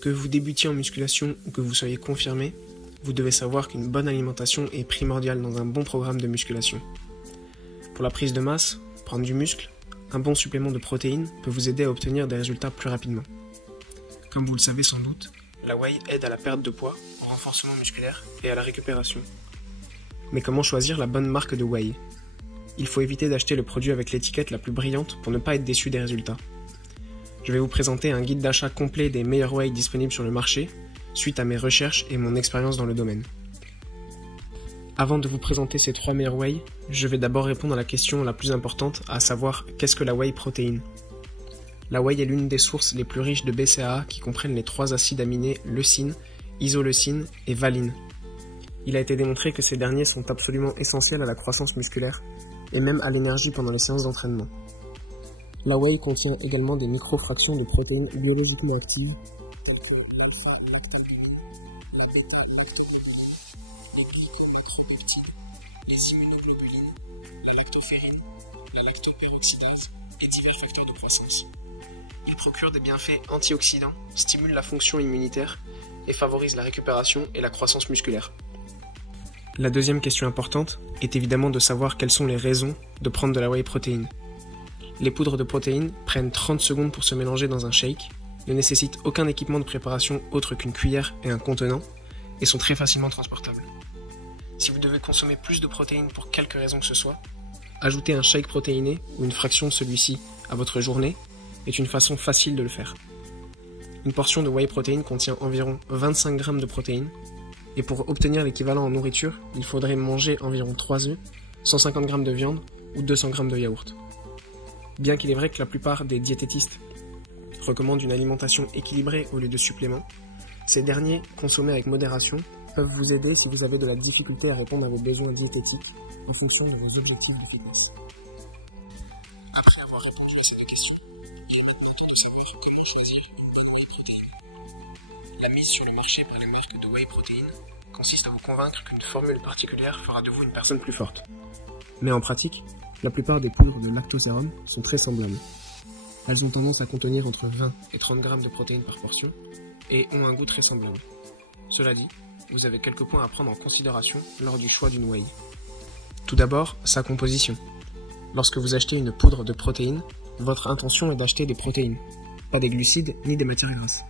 Que vous débutiez en musculation ou que vous soyez confirmé, vous devez savoir qu'une bonne alimentation est primordiale dans un bon programme de musculation. Pour la prise de masse, prendre du muscle, un bon supplément de protéines peut vous aider à obtenir des résultats plus rapidement. Comme vous le savez sans doute, la whey aide à la perte de poids, au renforcement musculaire et à la récupération. Mais comment choisir la bonne marque de whey ? Il faut éviter d'acheter le produit avec l'étiquette la plus brillante pour ne pas être déçu des résultats. Je vais vous présenter un guide d'achat complet des meilleurs whey disponibles sur le marché, suite à mes recherches et mon expérience dans le domaine. Avant de vous présenter ces 3 meilleurs whey, je vais d'abord répondre à la question la plus importante, à savoir qu'est-ce que la whey protéine ? La whey est l'une des sources les plus riches de BCAA qui comprennent les 3 acides aminés leucine, isoleucine et valine. Il a été démontré que ces derniers sont absolument essentiels à la croissance musculaire et même à l'énergie pendant les séances d'entraînement. La whey contient également des microfractions de protéines biologiquement actives telles que l'alpha-lactalbumine, la bêta-lactoglobuline, les glycométropeptides, les immunoglobulines, la lactoférine, la lactoperoxydase et divers facteurs de croissance. Ils procurent des bienfaits antioxydants, stimulent la fonction immunitaire et favorisent la récupération et la croissance musculaire. La deuxième question importante est évidemment de savoir quelles sont les raisons de prendre de la whey protéine. Les poudres de protéines prennent 30 secondes pour se mélanger dans un shake, ne nécessitent aucun équipement de préparation autre qu'une cuillère et un contenant, et sont très facilement transportables. Si vous devez consommer plus de protéines pour quelque raison que ce soit, ajouter un shake protéiné ou une fraction de celui-ci à votre journée est une façon facile de le faire. Une portion de whey protéine contient environ 25 g de protéines, et pour obtenir l'équivalent en nourriture, il faudrait manger environ 3 œufs, 150 g de viande ou 200 g de yaourt. Bien qu'il est vrai que la plupart des diététistes recommandent une alimentation équilibrée au lieu de suppléments, ces derniers, consommés avec modération, peuvent vous aider si vous avez de la difficulté à répondre à vos besoins diététiques en fonction de vos objectifs de fitness. Après avoir répondu à ces 2 questions, il est important de savoir comment choisir une bonne whey protéine. La mise sur le marché par les marques de whey protéine consiste à vous convaincre qu'une formule particulière fera de vous une personne plus forte. Mais en pratique, la plupart des poudres de lactosérum sont très semblables. Elles ont tendance à contenir entre 20 et 30 g de protéines par portion et ont un goût très semblable. Cela dit, vous avez quelques points à prendre en considération lors du choix d'une whey. Tout d'abord, sa composition. Lorsque vous achetez une poudre de protéines, votre intention est d'acheter des protéines, pas des glucides ni des matières grasses.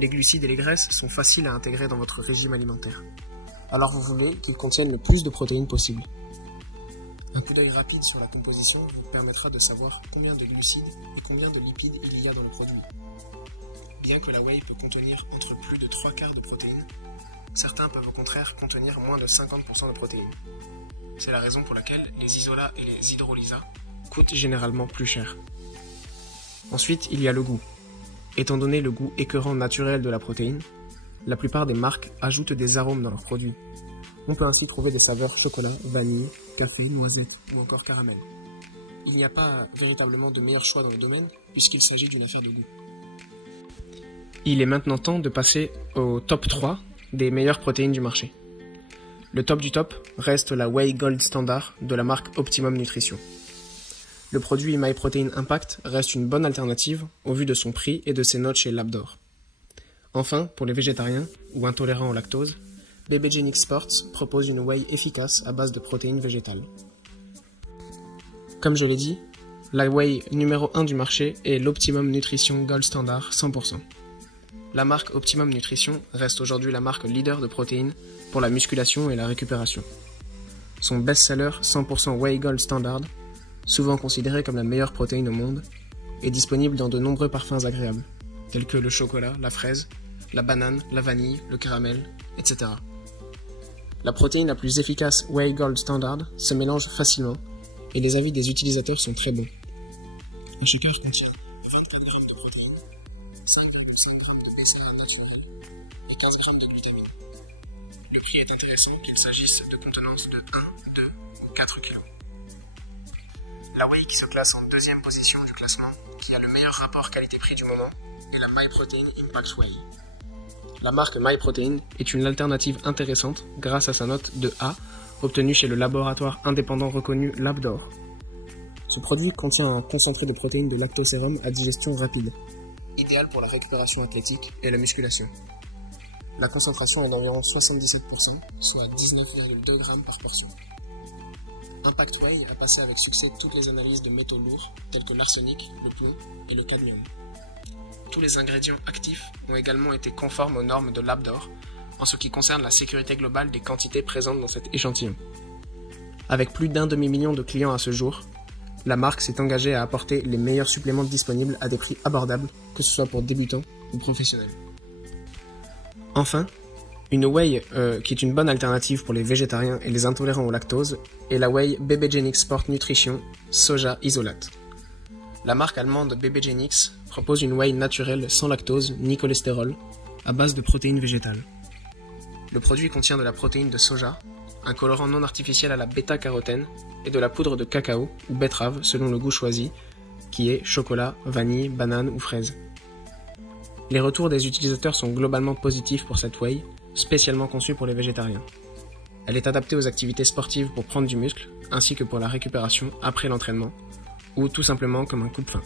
Les glucides et les graisses sont faciles à intégrer dans votre régime alimentaire. Alors vous voulez qu'ils contiennent le plus de protéines possible. Un coup d'œil rapide sur la composition vous permettra de savoir combien de glucides et combien de lipides il y a dans le produit. Bien que la whey peut contenir entre plus de 3/4 de protéines, certains peuvent au contraire contenir moins de 50% de protéines. C'est la raison pour laquelle les isolats et les hydrolysats coûtent généralement plus cher. Ensuite, il y a le goût. Étant donné le goût écœurant naturel de la protéine, la plupart des marques ajoutent des arômes dans leurs produits. On peut ainsi trouver des saveurs chocolat, vanille, café, noisette ou encore caramel. Il n'y a pas véritablement de meilleur choix dans le domaine puisqu'il s'agit d'une affaire de goût. Il est maintenant temps de passer au top 3 des meilleures protéines du marché. Le top du top reste la whey gold standard de la marque Optimum Nutrition. Le produit MyProtein Impact reste une bonne alternative au vu de son prix et de ses notes chez Labdoor. Enfin, pour les végétariens ou intolérants au lactose, BBGenic Sports propose une whey efficace à base de protéines végétales. Comme je l'ai dit, la whey numéro 1 du marché est l'Optimum Nutrition Gold Standard 100%. La marque Optimum Nutrition reste aujourd'hui la marque leader de protéines pour la musculation et la récupération. Son best-seller 100% Whey Gold Standard, souvent considéré comme la meilleure protéine au monde, est disponible dans de nombreux parfums agréables, tels que le chocolat, la fraise, la banane, la vanille, le caramel, etc. La protéine la plus efficace Whey Gold Standard se mélange facilement et les avis des utilisateurs sont très bons. Un shaker contient 24 g de protéines, 5,5 g de BCAA naturel et 15 g de glutamine. Le prix est intéressant qu'il s'agisse de contenances de 1, 2 ou 4 kg. La whey qui se classe en deuxième position du classement, qui a le meilleur rapport qualité-prix du moment, est la MyProtein Impact Whey. La marque MyProtein est une alternative intéressante grâce à sa note de A obtenue chez le laboratoire indépendant reconnu Labdoor. Ce produit contient un concentré de protéines de lactosérum à digestion rapide. idéal pour la récupération athlétique et la musculation. La concentration est d'environ 77%, soit 19,2 grammes par portion. Impact Whey a passé avec succès toutes les analyses de métaux lourds tels que l'arsenic, le plomb et le cadmium. Tous les ingrédients actifs ont également été conformes aux normes de Labdor en ce qui concerne la sécurité globale des quantités présentes dans cet échantillon. Avec plus d'1 demi-million de clients à ce jour, la marque s'est engagée à apporter les meilleurs suppléments disponibles à des prix abordables, que ce soit pour débutants ou professionnels. Enfin, une whey qui est une bonne alternative pour les végétariens et les intolérants au lactose est la whey Bebegenix Sport Nutrition Soja Isolate. La marque allemande Bebegenix propose une whey naturelle sans lactose ni cholestérol à base de protéines végétales. Le produit contient de la protéine de soja, un colorant non artificiel à la bêta-carotène et de la poudre de cacao ou betterave selon le goût choisi, qui est chocolat, vanille, banane ou fraise. Les retours des utilisateurs sont globalement positifs pour cette whey, spécialement conçue pour les végétariens. Elle est adaptée aux activités sportives pour prendre du muscle, ainsi que pour la récupération après l'entraînement, ou tout simplement comme un coupe-faim.